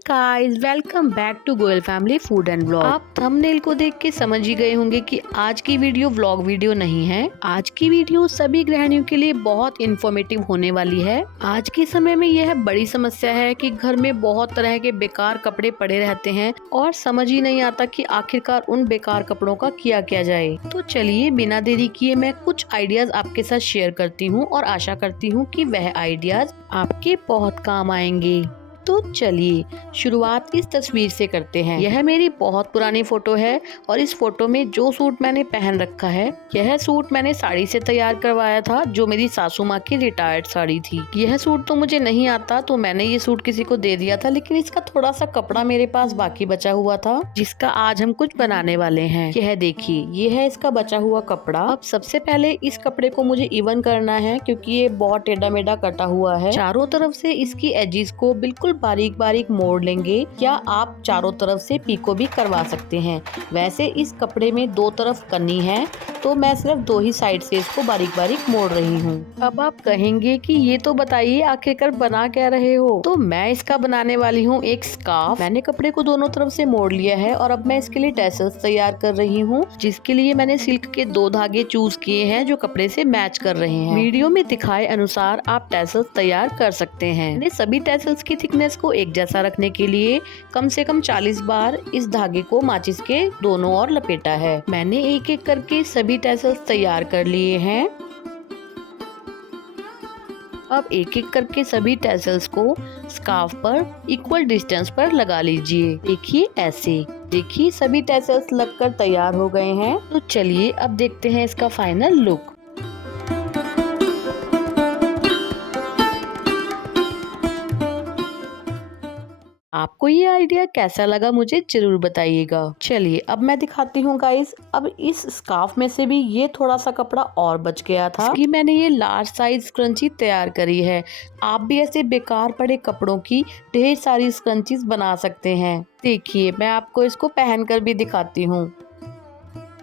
Guys, welcome back to Goyal family food and blog. आप thumbnail को देख के समझ ही गए होंगे कि आज की वीडियो व्लॉग वीडियो नहीं है। आज की वीडियो सभी गृहिणियों के लिए बहुत इन्फॉर्मेटिव होने वाली है। आज के समय में यह बड़ी समस्या है कि घर में बहुत तरह के बेकार कपड़े पड़े रहते हैं और समझ ही नहीं आता कि आखिरकार उन बेकार कपड़ों का किया क्या जाए। तो चलिए बिना देरी किए मैं कुछ आइडियाज आपके साथ शेयर करती हूँ और आशा करती हूँ कि वह आइडियाज आपके बहुत काम आएंगे। तो चलिए शुरुआत इस तस्वीर से करते हैं। यह मेरी बहुत पुरानी फोटो है और इस फोटो में जो सूट मैंने पहन रखा है, यह सूट मैंने साड़ी से तैयार करवाया था, जो मेरी सासू माँ की रिटायर्ड साड़ी थी। यह सूट तो मुझे नहीं आता, तो मैंने ये सूट किसी को दे दिया था, लेकिन इसका थोड़ा सा कपड़ा मेरे पास बाकी बचा हुआ था, जिसका आज हम कुछ बनाने वाले हैं। यह देखिए, ये है इसका बचा हुआ कपड़ा। अब सबसे पहले इस कपड़े को मुझे इवन करना है, क्योंकि ये बहुत टेढ़ा मेढ़ा कटा हुआ है। चारों तरफ से इसकी एजिस को बिल्कुल बारीक बारीक मोड़ लेंगे, या आप चारों तरफ से पीको भी करवा सकते हैं। वैसे इस कपड़े में दो तरफ कनी है, तो मैं सिर्फ दो ही साइड से इसको बारीक बारीक मोड़ रही हूँ। अब आप कहेंगे कि ये तो बताइए आखिरकार बना क्या रहे हो। तो मैं इसका बनाने वाली हूँ एक स्कार्फ। मैंने कपड़े को दोनों तरफ से मोड़ लिया है और अब मैं इसके लिए टैसल्स तैयार कर रही हूँ, जिसके लिए मैंने सिल्क के 2 धागे चूज किए हैं जो कपड़े से मैच कर रहे हैं। वीडियो में दिखाए अनुसार आप टैसल्स तैयार कर सकते हैं। मैंने सभी टैसल्स की थिकनेस को एक जैसा रखने के लिए कम से कम 40 बार इस धागे को माचिस के दोनों ओर लपेटा है। मैंने एक एक करके सभी टैसल्स तैयार कर लिए हैं। अब एक एक करके सभी टैसल्स को स्कार्फ पर इक्वल डिस्टेंस पर लगा लीजिए। देखिए ऐसे। देखिए सभी टैसल्स लगकर तैयार हो गए हैं। तो चलिए अब देखते हैं इसका फाइनल लुक। आपको ये आइडिया कैसा लगा मुझे जरूर बताइएगा। चलिए अब मैं दिखाती हूँ गाइस। अब इस स्कार्फ में से भी ये थोड़ा सा कपड़ा और बच गया था, कि मैंने ये लार्ज साइज स्क्रंची तैयार करी है। आप भी ऐसे बेकार पड़े कपड़ों की ढेर सारी स्क्रंचीज बना सकते हैं। देखिए मैं आपको इसको पहनकर भी दिखाती हूँ।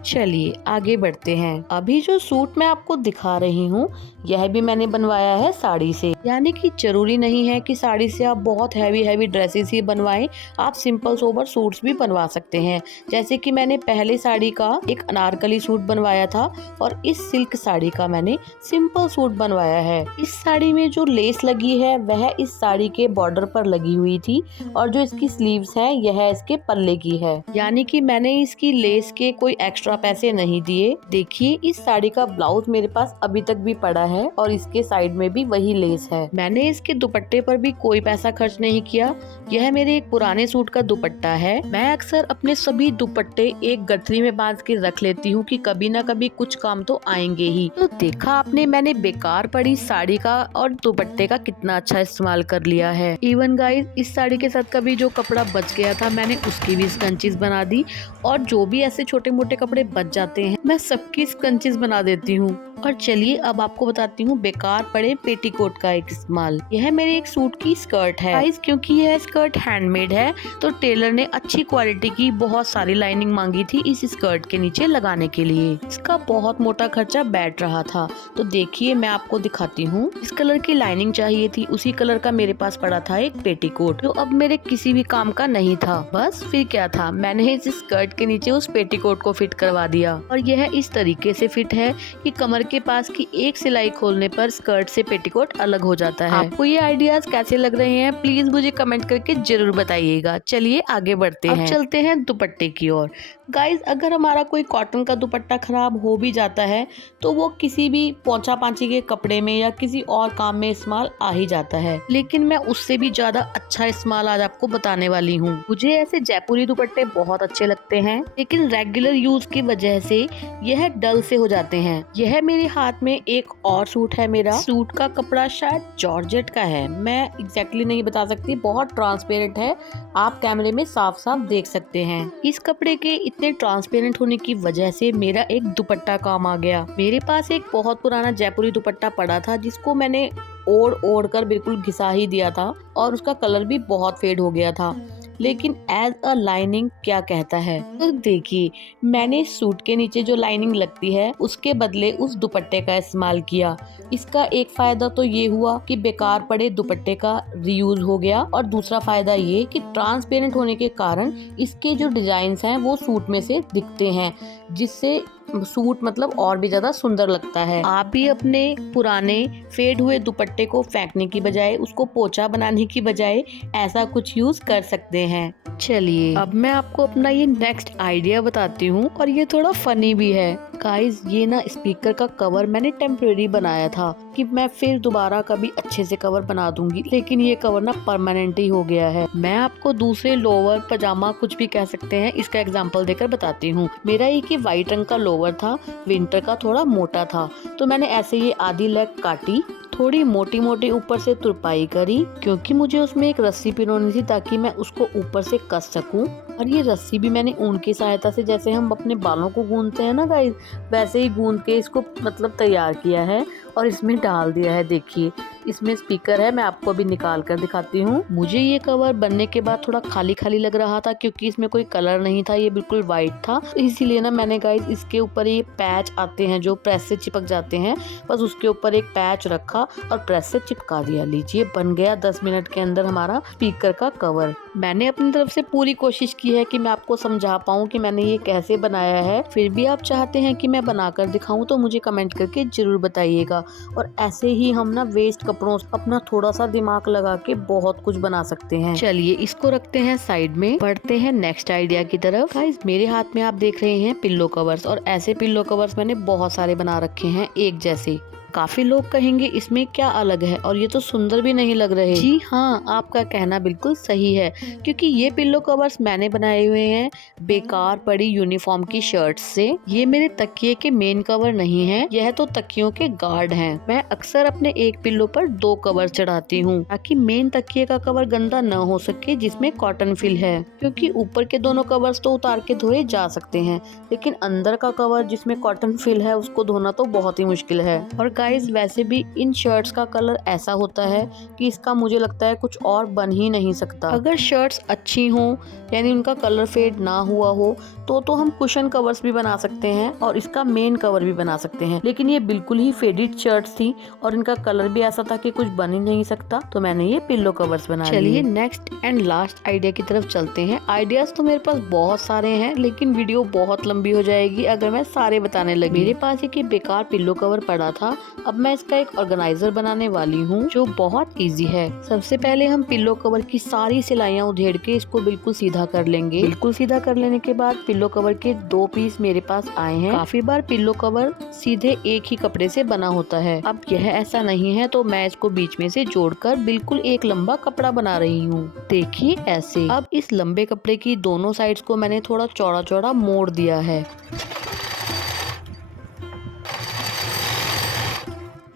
चलिए आगे बढ़ते हैं। अभी जो सूट मैं आपको दिखा रही हूँ, यह भी मैंने बनवाया है साड़ी से। यानी कि जरूरी नहीं है कि साड़ी से आप बहुत हैवी ड्रेसेस ही बनवाएं, आप सिंपल सोबर सूट्स भी बनवा सकते हैं। जैसे कि मैंने पहले साड़ी का एक अनारकली सूट बनवाया था और इस सिल्क साड़ी का मैंने सिंपल सूट बनवाया है। इस साड़ी में जो लेस लगी है वह इस साड़ी के बॉर्डर पर लगी हुई थी, और जो इसकी स्लीव्स है यह इसके पल्ले की है। यानी कि मैंने इसकी लेस के कोई एक्स्ट्रा पैसे नहीं दिए। देखिए इस साड़ी का ब्लाउज मेरे पास अभी तक भी पड़ा है और इसके साइड में भी वही लेस है। मैंने इसके दुपट्टे पर भी कोई पैसा खर्च नहीं किया। यह मेरे एक पुराने सूट का दुपट्टा है। मैं अक्सर अपने सभी दुपट्टे एक गठरी में बांध के रख लेती हूँ कि कभी ना कभी कुछ काम तो आएंगे ही। तो देखा आपने, मैंने बेकार पड़ी साड़ी का और दुपट्टे का कितना अच्छा इस्तेमाल कर लिया है। इवन गाइस इस साड़ी के साथ कभी जो कपड़ा बच गया था, मैंने उसकी भी स्कंचीज बना दी, और जो भी ऐसे छोटे मोटे कपड़े बच जाते हैं मैं सबकी स्कंचीज बना देती हूँ। और चलिए अब आपको बताती हूँ बेकार पड़े पेटीकोट का एक इस्तेमाल। यह मेरे एक सूट की स्कर्ट है गाइस। क्योंकि यह स्कर्ट हैंडमेड है, तो टेलर ने अच्छी क्वालिटी की बहुत सारी लाइनिंग मांगी थी इस स्कर्ट के नीचे लगाने के लिए। इसका बहुत मोटा खर्चा बैठ रहा था। तो देखिए मैं आपको दिखाती हूँ। इस कलर की लाइनिंग चाहिए थी, उसी कलर का मेरे पास पड़ा था एक पेटीकोट, जो अब मेरे किसी भी काम का नहीं था। बस फिर क्या था, मैंने इस स्कर्ट के नीचे उस पेटीकोट को फिट करवा दिया, और यह इस तरीके से फिट है कि कमर के पास की एक सिलाई खोलने पर स्कर्ट से पेटीकोट अलग हो जाता है। आपको ये आइडियाज कैसे लग रहे हैं प्लीज मुझे कमेंट करके जरूर बताइएगा। चलिए आगे बढ़ते हैं। अब चलते हैं दुपट्टे की ओर। गाइज अगर हमारा कोई कॉटन का दुपट्टा खराब हो भी जाता है, तो वो किसी भी पोंछा पांची के कपड़े में या किसी और काम में इस्तेमाल आ ही जाता है, लेकिन मैं उससे भी ज्यादा अच्छा इस्तेमाल आज आपको बताने वाली हूँ। मुझे ऐसे जयपुरी दुपट्टे बहुत अच्छे लगते हैं, लेकिन रेगुलर यूज की वजह से यह डल से हो जाते हैं। यह मेरे हाथ में एक और सूट है। मेरा सूट का कपड़ा शायद जॉर्जेट का है, मैं एग्जैक्टली नहीं बता सकती, बहुत ट्रांसपेरेंट है, आप कैमरे में साफ साफ देख सकते हैं। इस कपड़े के इतने ट्रांसपेरेंट होने की वजह से मेरा एक दुपट्टा काम आ गया। मेरे पास एक बहुत पुराना जयपुरी दुपट्टा पड़ा था, जिसको मैंने ओढ़ कर बिल्कुल घिसा ही दिया था, और उसका कलर भी बहुत फेड हो गया था। लेकिन एज अ लाइनिंग क्या कहता है। तो देखिए, मैंने सूट के नीचे जो लाइनिंग लगती है उसके बदले उस दुपट्टे का इस्तेमाल किया। इसका एक फायदा तो ये हुआ कि बेकार पड़े दुपट्टे का रीयूज हो गया, और दूसरा फायदा ये कि ट्रांसपेरेंट होने के कारण इसके जो डिजाइन्स हैं वो सूट में से दिखते हैं, जिससे सूट मतलब और भी ज्यादा सुंदर लगता है। आप भी अपने पुराने फेड हुए दुपट्टे को फेंकने की बजाय, उसको पोंछा बनाने की बजाय ऐसा कुछ यूज कर सकते हैं। चलिए अब मैं आपको अपना ये नेक्स्ट आइडिया बताती हूँ, और ये थोड़ा फनी भी है। गाइस, ये ना स्पीकर का कवर मैंने टेम्परेरी बनाया था कि मैं फिर दोबारा कभी अच्छे से कवर बना दूंगी, लेकिन ये कवर ना परमानेंट ही हो गया है। मैं आपको दूसरे लोअर पजामा कुछ भी कह सकते हैं इसका एग्जांपल देकर बताती हूँ। मेरा एक व्हाइट रंग का लोअर था, विंटर का, थोड़ा मोटा था, तो मैंने ऐसे ये आधी लेग काटी, थोड़ी मोटी मोटी ऊपर से तुरपाई करी, क्योंकि मुझे उसमें एक रस्सी पिरोनी थी ताकि मैं उसको ऊपर से कस सकूं। और ये रस्सी भी मैंने ऊन की सहायता से, जैसे हम अपने बालों को गूंथते हैं ना गाइस, वैसे ही गूंथ के इसको मतलब तैयार किया है और इसमें डाल दिया है। देखिए, इसमें स्पीकर है, मैं आपको अभी निकाल कर दिखाती हूँ। मुझे ये कवर बनने के बाद थोड़ा खाली खाली लग रहा था, क्योंकि इसमें कोई कलर नहीं था, ये बिल्कुल व्हाइट था। तो इसीलिए ना मैंने गाइस इसके ऊपर ये पैच आते हैं जो प्रेस से चिपक जाते हैं, बस उसके ऊपर एक पैच रखा और प्रेस से चिपका दिया। लीजिए, बन गया 10 मिनट के अंदर हमारा स्पीकर का कवर। मैंने अपनी तरफ से पूरी कोशिश की है कि मैं आपको समझा पाऊँ कि मैंने ये कैसे बनाया है। फिर भी आप चाहते हैं कि मैं बनाकर दिखाऊं तो मुझे कमेंट करके जरूर बताइएगा। और ऐसे ही हम ना वेस्ट कपड़ों से अपना थोड़ा सा दिमाग लगा के बहुत कुछ बना सकते हैं। चलिए, इसको रखते हैं साइड में, बढ़ते हैं नेक्स्ट आइडिया की तरफ। गाइस, मेरे हाथ में आप देख रहे हैं पिल्लो कवर्स, और ऐसे पिल्लो कवर्स मैंने बहुत सारे बना रखे हैं एक जैसे। काफी लोग कहेंगे इसमें क्या अलग है, और ये तो सुंदर भी नहीं लग रहे। जी हाँ, आपका कहना बिल्कुल सही है, क्योंकि ये पिल्लो कवर्स मैंने बनाए हुए हैं बेकार पड़ी यूनिफॉर्म की शर्ट से। ये मेरे तकिए के मेन कवर नहीं है, यह तो तकियों के गार्ड हैं। मैं अक्सर अपने एक पिल्लो पर 2 कवर चढ़ाती हूँ ताकि मेन तकिए का कवर गंदा न हो सके, जिसमें कॉटन फिल है, क्योंकि ऊपर के दोनों कवर्स तो उतार के धोए जा सकते हैं, लेकिन अंदर का कवर जिसमें कॉटन फिल है उसको धोना तो बहुत ही मुश्किल है। और गाइस, वैसे भी इन शर्ट्स का कलर ऐसा होता है कि इसका मुझे लगता है कुछ और बन ही नहीं सकता। अगर शर्ट्स अच्छी हों, यानी उनका कलर फेड ना हुआ हो, तो हम कुशन कवर्स भी बना सकते हैं और इसका मेन कवर भी बना सकते हैं। लेकिन ये बिल्कुल ही फेडेड शर्ट्स थी और इनका कलर भी ऐसा था कि कुछ बन ही नहीं सकता, तो मैंने ये पिल्लो कवर्स बना लिए। चलिए नेक्स्ट एंड लास्ट आइडिया की तरफ चलते हैं। आइडियाज तो मेरे पास बहुत सारे हैं, लेकिन वीडियो बहुत लंबी हो जाएगी अगर मैं सारे बताने लगी। मेरे पास एक बेकार पिल्लो कवर पड़ा था, अब मैं इसका एक ऑर्गेनाइजर बनाने वाली हूँ जो बहुत इजी है। सबसे पहले हम पिल्लो कवर की सारी सिलाइयाँ उधेड़ के इसको बिल्कुल सीधा कर लेंगे। बिल्कुल सीधा कर लेने के बाद पिल्लो कवर के 2 पीस मेरे पास आए हैं। काफी बार पिल्लो कवर सीधे एक ही कपड़े से बना होता है, अब यह ऐसा नहीं है, तो मैं इसको बीच में से जोड़कर बिल्कुल एक लंबा कपड़ा बना रही हूँ। देखिए ऐसे। अब इस लंबे कपड़े की दोनों साइड्स को मैंने थोड़ा चौड़ा चौड़ा मोड़ दिया है।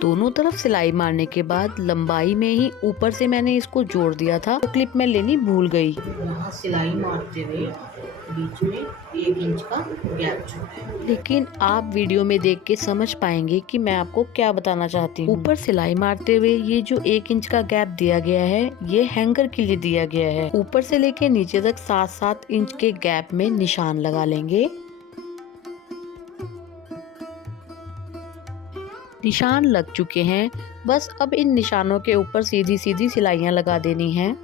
दोनों तरफ सिलाई मारने के बाद लंबाई में ही ऊपर से मैंने इसको जोड़ दिया था, तो क्लिप मैं लेनी भूल गई। यहाँ सिलाई मारते हुए बीच में 1 इंच का गैप छोड़ा है। लेकिन आप वीडियो में देख के समझ पाएंगे कि मैं आपको क्या बताना चाहती हूँ। ऊपर सिलाई मारते हुए ये जो 1 इंच का गैप दिया गया है, ये हैंगर के लिए दिया गया है। ऊपर से लेके नीचे तक 7-7 इंच के गैप में निशान लगा लेंगे। निशान लग चुके हैं, बस अब इन निशानों के ऊपर सीधी सीधी सिलाइयाँ लगा देनी हैं।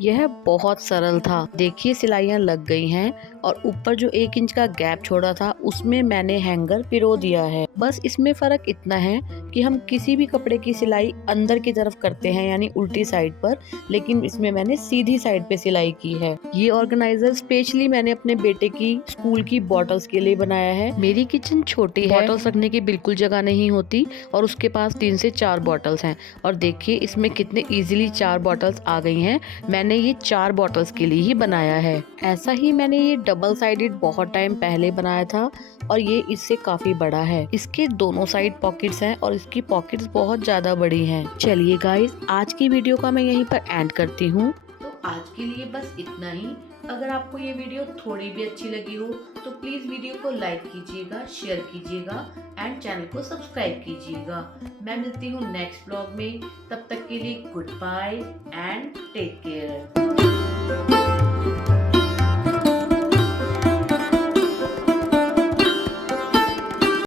यह बहुत सरल था। देखिए सिलाइयाँ लग गई हैं और ऊपर जो 1 इंच का गैप छोड़ा था उसमें मैंने हैंगर पिरो दिया है। बस इसमें फर्क इतना है कि हम किसी भी कपड़े की सिलाई अंदर की तरफ करते हैं, यानी उल्टी साइड पर, लेकिन इसमें मैंने सीधी साइड पे सिलाई की है। ये ऑर्गेनाइजर स्पेशली मैंने अपने बेटे की स्कूल की बॉटल्स के लिए बनाया है। मेरी किचन छोटी है, बॉटल्स रखने की बिल्कुल जगह नहीं होती और उसके पास 3 से 4 बॉटल्स हैं। और देखिए इसमें कितने इजीली 4 बॉटल्स आ गई हैं। मैंने ये 4 बॉटल्स के लिए ही बनाया है। ऐसा ही मैंने ये डबल साइडेड बहुत टाइम पहले बनाया था और ये इससे काफी बड़ा है। इसके दोनों साइड पॉकेट्स हैं और इसकी पॉकेट्स बहुत ज्यादा बड़ी हैं। चलिए गाइस, आज की वीडियो का मैं यहीं पर एंड करती हूँ। तो आज के लिए बस इतना ही। अगर आपको ये वीडियो थोड़ी भी अच्छी लगी हो तो प्लीज वीडियो को लाइक कीजिएगा, शेयर कीजिएगा एंड चैनल को सब्सक्राइब कीजिएगा। मैं मिलती हूँ नेक्स्ट ब्लॉग में, तब तक के लिए goodbye and take care.